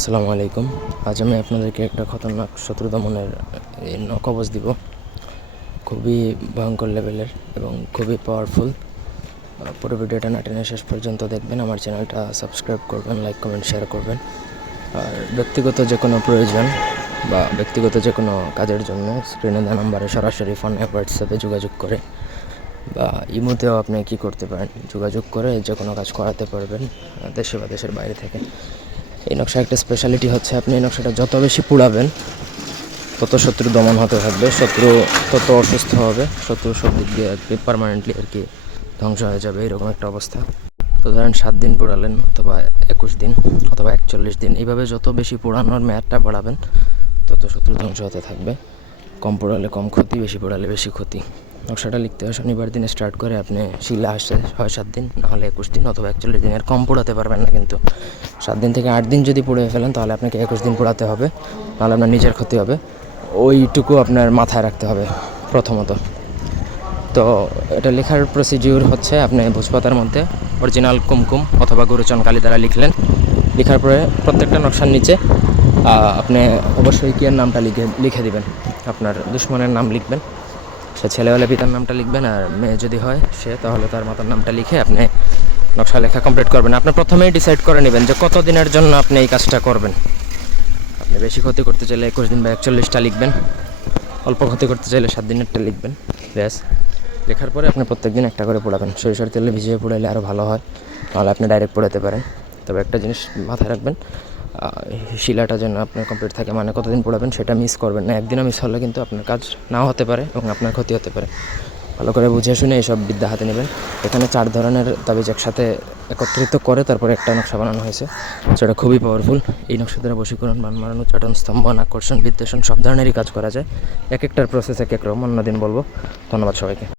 আসসালামু আলাইকুম। আজ আমি আপনাদেরকে একটা খতরনাক শত্রু দমনের কবচ দিব। খুবই ভয়ঙ্কর লেভেলের এবং খুবই পাওয়ারফুল। পুরো ভিডিওটা না টেনে শেষ পর্যন্ত দেখবেন। আমার চ্যানেলটা সাবস্ক্রাইব করবেন, লাইক কমেন্ট শেয়ার করবেন। আর ব্যক্তিগত যে কোনো প্রয়োজন বা ব্যক্তিগত যে কোনো কাজের জন্য স্ক্রিনে দেওয়া নাম্বারে সরাসরি ফোনে হোয়াটসঅ্যাপে যোগাযোগ করে বা ইমোতেও আপনি কী করতে পারেন, যোগাযোগ করে যে কোনো কাজ করাতে পারবেন দেশে বা দেশের বাইরে থেকে। এই নকশার একটা স্পেশালিটি হচ্ছে, আপনি এই নকশাটা যত বেশি পুড়াবেন তত শত্রু দমন হতে থাকবে, শত্রু তত অসুস্থ হবে, শত্রু সব দিক দিয়ে আর কি পারমানেন্টলি আর কি ধ্বংস হয়ে যাবে, এরকম একটা অবস্থা। তো ধরেন 7 দিন পোড়ালেন অথবা 21 দিন অথবা 41 দিন, এইভাবে যত বেশি পোড়ানোর মেয়াদটা বাড়াবেন তত শত্রু ধ্বংস হতে থাকবে। কম পোড়ালে কম ক্ষতি, বেশি পোড়ালে বেশি ক্ষতি। নকশাটা লিখতে হয় শনিবার দিনে স্টার্ট করে আপনি শিলা আসে 6-7 দিন, নাহলে 21 দিন অথবা 41 দিন। এর কম পোড়াতে পারবেন না, কিন্তু 7 দিন থেকে 8 দিন যদি পুড়ে ফেলেন তাহলে আপনাকে 21 দিন পোড়াতে হবে, নাহলে আপনার নিজের ক্ষতি হবে। ওইটুকু আপনার মাথায় রাখতে হবে প্রথমত। তো এটা লেখার প্রসিডিউর হচ্ছে, আপনি ভোজপাতার মধ্যে অরিজিনাল কুমকুম অথবা গুরুচন কালি দ্বারা লিখলেন। লেখার পরে প্রত্যেকটা নকশার নিচে আপনি অবশ্যই কিয়ের নামটা লিখে দিবেন। আপনার দুশ্মনের নাম লিখবেন, সে ছেলে হলে পিতার নামটা লিখবেন, আর মেয়ে যদি হয় সে তাহলে তার মাতার নামটা লিখে আপনি নকশা লেখা কমপ্লিট করবেন। আপনি প্রথমেই ডিসাইড করে নেবেন যে কত দিনের জন্য আপনি এই কাজটা করবেন। আপনি বেশি ক্ষতি করতে চাইলে 21 দিন বা 41টা লিখবেন, অল্প ক্ষতি করতে চাইলে 7 দিনেরটা লিখবেন। ব্যাস, লেখার পরে আপনি প্রত্যেক দিন একটা করে পোড়াবেন। সরিষার তেলে ভিজিয়ে পোড়াইলে আরও ভালো হয়, তাহলে আপনি ডাইরেক্ট পোড়াতে পারেন। তবে একটা জিনিস মাথায় রাখবেন, শিলাটা যেন আপনার কমপ্লিট থাকে, মানে কতদিন পোড়াবেন সেটা মিস করবেন না। একদিনও মিস হলে কিন্তু আপনার কাজ নাও হতে পারে এবং আপনার ক্ষতি হতে পারে। ভালো করে বুঝে শুনে এইসব বিদ্যা হাতে নেবেন। এখানে 4 ধরনের তাবিজ একসাথে একত্রিত করে তারপরে একটা নকশা বানানো হয়েছে, সেটা খুবই পাওয়ারফুল। এই নকশা দ্বারা বশীকরণ, বান মারানো, চাটন, স্তম্ভন, আকর্ষণ, বিদ্বেষণ সব ধরনেরই কাজ করা যায়। এক একটার প্রসেস এক এক রকম, অন্যদিন বলবো। ধন্যবাদ সবাইকে।